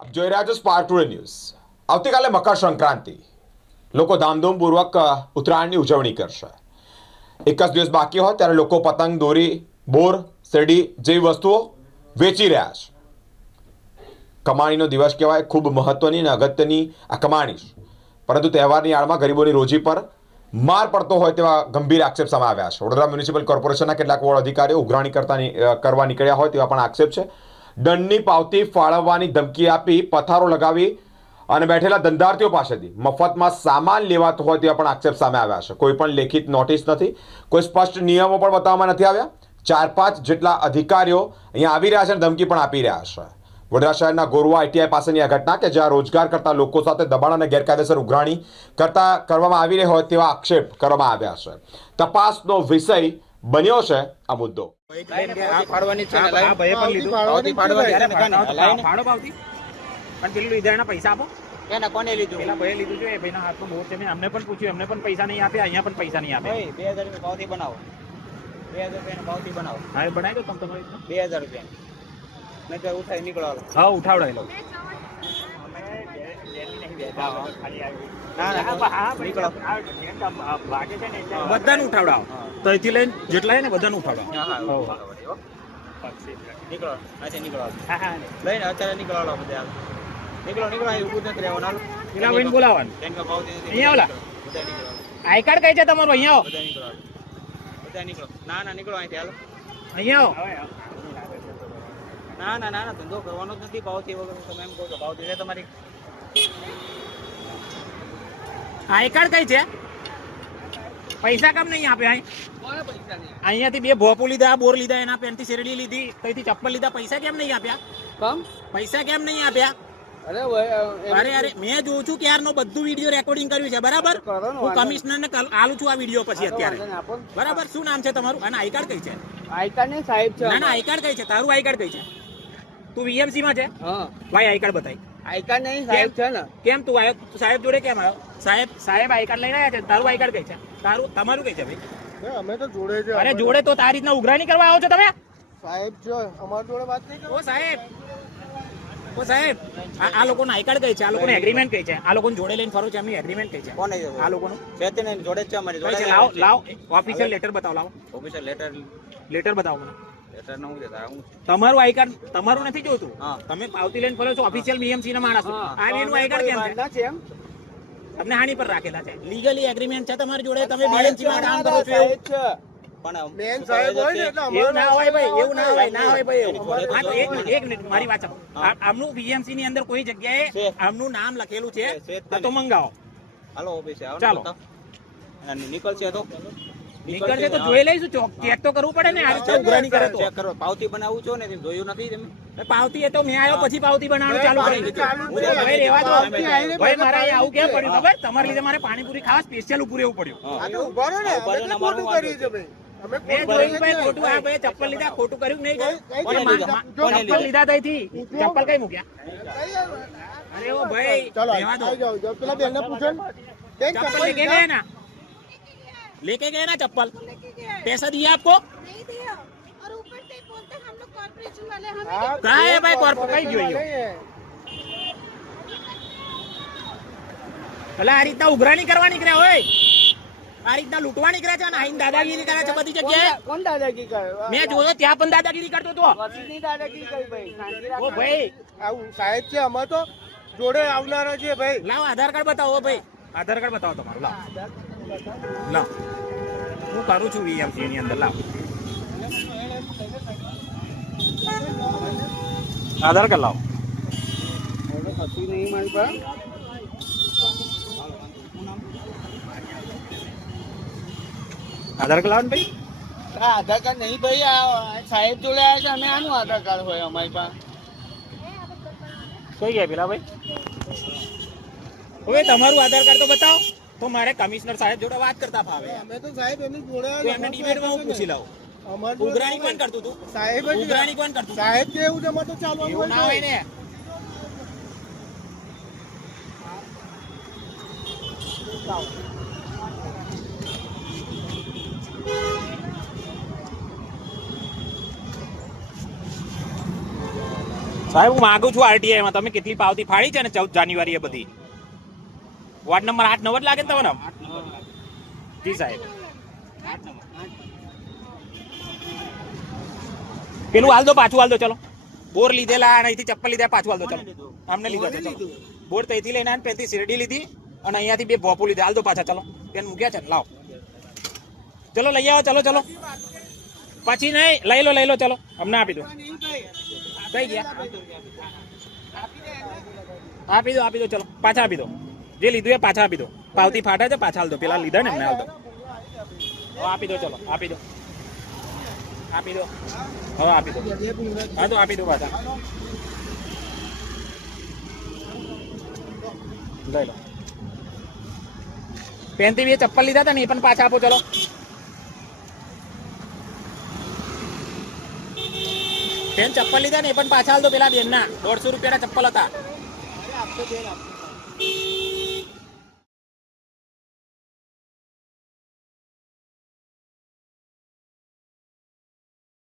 આપ જોઈ રહ્યા છો સ્પાર્ક ટુડે ન્યૂઝ। આવતીકાલે મકર સંક્રાંતિ, લોકો ધામધૂમપૂર્વક ઉત્તરાયણની ઉજવણી કરશે। એક જ દિવસ બાકી હોય ત્યારે લોકો પતંગ, દોરી, બોર, શેરડી જેવી વસ્તુઓ વેચી રહ્યા છે। કમાણીનો દિવસ કહેવાય, ખૂબ મહત્વની અને અગત્યની આ કમાણી, પરંતુ તહેવારની આડમાં ગરીબોની રોજી પર માર પડતો હોય તેવા ગંભીર આક્ષેપ સામે આવ્યા છે। વડોદરા મ્યુનિસિપલ કોર્પોરેશનના કેટલાક વોર્ડ અધિકારીઓ ઉઘરાણી કરવા નીકળ્યા હોય તેવા પણ આક્ષેપ છે। દંડની પાવતી ફાળવવાની ધમકી આપી પથારો લગાવી અને બેઠેલા ધંધાર્થીઓ પાસેથી મફતમાં સામાન લેવાતો હોય તેવા પણ આક્ષેપ સામે આવ્યા છે। કોઈ પણ લેખિત નોટિસ નથી, કોઈ સ્પષ્ટ નિયમો પણ બતાવવામાં નથી આવ્યા। 4-5 જેટલા અધિકારીઓ અહીંયા આવી રહ્યા છે અને ધમકી પણ આપી રહ્યા છે। વડોદરા શહેરના ગોરવા આઈટીઆઈ પાસેની આ ઘટના કે જ્યાં રોજગાર કરતા લોકો સાથે દબાણ અને ગેરકાયદેસર ઉઘરાણી કરવામાં આવી રહી હોય તેવા આક્ષેપ કરવામાં આવ્યા છે। તપાસનો વિષય બન્યો છે આ મુદ્દો। પૈસા આપો એને કોને લીધું? પેલા ભાઈ લીધું છે, ભાઈના હાથમાં બોર છે, મેં અમને પણ પૂછ્યું, એમને પણ પૈસા નહીં આપ્યા, અહીંયા પણ પૈસા નહીં આપ્યા। 2000 રૂપિયા પાવતી બનાવો, 2000 રૂપિયાની પાવતી બનાવો। હા, એ બનાવી દો તમે તમારી રીતે। 2000 રૂપિયા નહીં તો ઉઠાઈ નીકળો। હા, ઉઠાવડાવી લો। બધાને ઉઠાવડાવો, તો અહીંથી લઈને જેટલા ને બધાને ઉઠાવડાવો। નીકળો, અહીંથી નીકળો, હા હા, લઈને અત્યારે નીકળો, બધા નીકળો, અહીં ઊભું નથી રહેવાનું। પેલા ભાઈને બોલાવવાનું। અહીંયા ઓલા આઈ કાર્ડ કઈ છે તમારું? અહીંયા આવો, બધા નીકળો। ના નીકળો અહીંથી, હાલો અહીંયા આવો। ના ધંધો કરવાનો જ નથી પાવતી વગર। તમે એમ કહો છો પાવતી છે તમારી? આઈ કાર્ડ કઈ છે? પૈસા કેમ નહીં આપ્યા? અહીંયાથી 2 ભોપુ લીધા, બોર લીધા, એના પેનથી શેરડી લીધી, કઈથી ચપ્પલ લીધા, પૈસા કેમ નહીં આપ્યા? પૈસા કેમ નહીં આપ્યા? અરે મેં જોઉં છું ક્યારનો બધું વિડીયો રેકોર્ડિંગ કર્યું છે, બરાબર? હું કમિશનર ને આલું છું આ વિડીયો પછી અત્યારે, બરાબર? શું નામ છે તમારું અને આઈ કાર્ડ કઈ છે? આઈ કાર્ડ ને સાહેબ છે? ના આઈ કાર્ડ કઈ છે તારું? આઈ કાર્ડ કઈ છે? તું વીએમસી માં છે? ભાઈ આઈ કાર્ડ બતાય। આઈ કાર્ડ નહીં સાહેબ છે ને? કેમ તું આવ્યો? સાહેબ જોડે કેમ આવ્યો? સાહેબ આઈ કાર્ડ લઈને આવ્યા છે, તારું આઈ કાર્ડ કઈ છે? તમારું કઈ છે ભાઈ? અમે તો જોડે છે। અરે જોડે તો તારી રીતના ઉઘરાણી કરવા આવો છો તમે? સાહેબ જો અમાર જોડે વાત નહીં કરો। ઓ સાહેબ, આ લોકોનું આઈ કાર્ડ કઈ છે? આ લોકોનું એગ્રીમેન્ટ કઈ છે? આ લોકોને જોડે લઈને ફરો છે, એમની એગ્રીમેન્ટ કઈ છે? કોને આ લોકોનું છે ને? જોડે જ છે અમારી જોડે। લાવો ઓફિશિયલ લેટર બતાવો, લાવો ઓફિશિયલ લેટર બતાવો મને। લેટર નું દેતા હું તમારું આઈ કાર્ડ તમારું નથી જોતું, તમે પાવતી લઈને ફરો છો, ઓફિશિયલ બીએમસી ના માણસો। આ એનું આઈ કાર્ડ કેમ છે? તમને હાની પર રાખેલા છે? લીગલી એગ્રીમેન્ટ છે તમારી જોડે, તમે બીએમસી માં કામ કરો છો એવું? પણ મેન સાહેબ હોય ને એટલે એવું ના હોય ભાઈ, એવું ના હોય ભાઈ એવું। હા તો એક મિનિટ મારી વાત સાંભળો। આમનું બીએમસી ની અંદર કોઈ જગ્યાએ આમનું નામ લખેલું છે તો મંગાવો। હાલો ઓફિસે આવો, ચાલો નીકળશે તો નીકળશે તો જોઈ લઈશું, ચેક તો કરવું પડે ને। આ રીતે ઉઘરાણી કરે તો ચેક કરો। પાવતી બનાવું છો ને, જોયું નથી તમે? પાવતી એ તો મેં આવ્યો પછી પાવતી બનાવવાનું ચાલુ કરી દીધું। ભાઈ રહેવા દો ભાઈ, મારે અહીંયા આવું કેમ પડ્યું ખબર? તમારી લીધે મારે પાણીપુરી ખાવા સ્પેશિયલ ઉપર એવું પડ્યું। મેં જોયું ભાઈ ખોટું, આ ભાઈ ચપ્પલ લીધા, ખોટું કર્યું નહીં કર્યું? ચપ્પલ લીધા ત્યાંથી, ચપ્પલ કઈ મૂક્યા? અરે ઓ ભાઈ રહેવા દો, चप्पल लेके गए ना? लेके गए ना चप्पल? पैसा दिया आपको? नहीं दिया। और ऊपर से बोलते हम लोग कॉर्पोरेशन वाले हमें कहाँ है भाई कॉर्पोरेट? कहीं गयो ભલા આ રીતના ઉઘરાણી કરવા નીકળ્યા હોય, આ રીતના લૂંટવા નીકળ્યા છે ને આઈને દાદાગીરી કરે છે બધી જગ્યાએ। કોણ દાદાગીરી કરે? મેં જોયો ત્યાં પણ દાદાગીરી કરતો તો। વસીની દાદાગીરી કરી ભાઈ, શાંતિ ઓ રાખો। ભાઈ આવું સાહેબ છે, અમે તો જોડે આવનારા છે ભાઈ। લાવો આધાર કાર્ડ બતાવો ભાઈ, આધાર કાર્ડ બતાવો તમારું, લાવો લાવો, હું કરું છું વીએમસી ની અંદર, લાવો આધાર કાર્ડ લાવો। કશું નહીં મારી પાસે। આધાર કાર્ડ લાવો ને ભાઈ। આધાર કાર્ડ નહીં ભાઈ, આ સાહેબ જોડે આવ્યા છે, અમે આનું આધાર કાર્ડ હોય અમારી પાસે। કઈ ગયા પેલા ભાઈ? હવે તમારું આધાર કાર્ડ તો બતાવો, તો મારે કમિશનર સાહેબ જોડે વાત કરતા ફાવે। અમે તો સાહેબ એમની જોડે તો એમને ડિબેટમાં હું પૂછી લઉં, ઉઘરાણી કોણ કરતું હતું? સાહેબ ઉઘરાણી કોણ કરતું? સાહેબ કે એવું છે, તો ચાલવાનું એવું ના હોય ને। સાહેબ હું માંગુ છું આરટીઆઈ માં તમે કેટલી પાવતી ફાડી છે ને 14 જાન્યુઆરી એ બધી વોર્ડ નંબર 8 9 જ લાગે ને તમને જી સાહેબ પેલું હાલ દો પાછું હાલ દો ચલો બોર લીધેલા અને અહીંથી ચપ્પલ લીધા પાછું હાલ દો ચલો અમને લીધા છે ચલો બોર તઈથી લઈને આને પેલી શેરડી લીધી અને અહીંયાથી 2 ભોપુ લીધા હાલ દો પાછા ચલો પેન મૂક્યા છે ને, લાવો ચલો લઈ આવો ચલો ચલો પછી નહીં લઈ લો ચલો અમને આપી દો કઈ ગયા આપી દો ચલો પાછા આપી દો જે લીધું એ પાછા આપી દો પાવતી ફાટે છે પાછા હાલ દો પેલા લીધા ને એમને હાલ દો આપી દો ચલો આપી દો હવે આપી દો હા તો આપી દો પાછા લઈ લો પેનથી 2 ચપ્પલ લીધા હતા ને એ પણ પાછા આપો ચલો બેન ચપ્પલ લીધા ને એ પણ પાછા હાલ દો પેલા બેન ના 150 રૂપિયાના ચપ્પલ હતા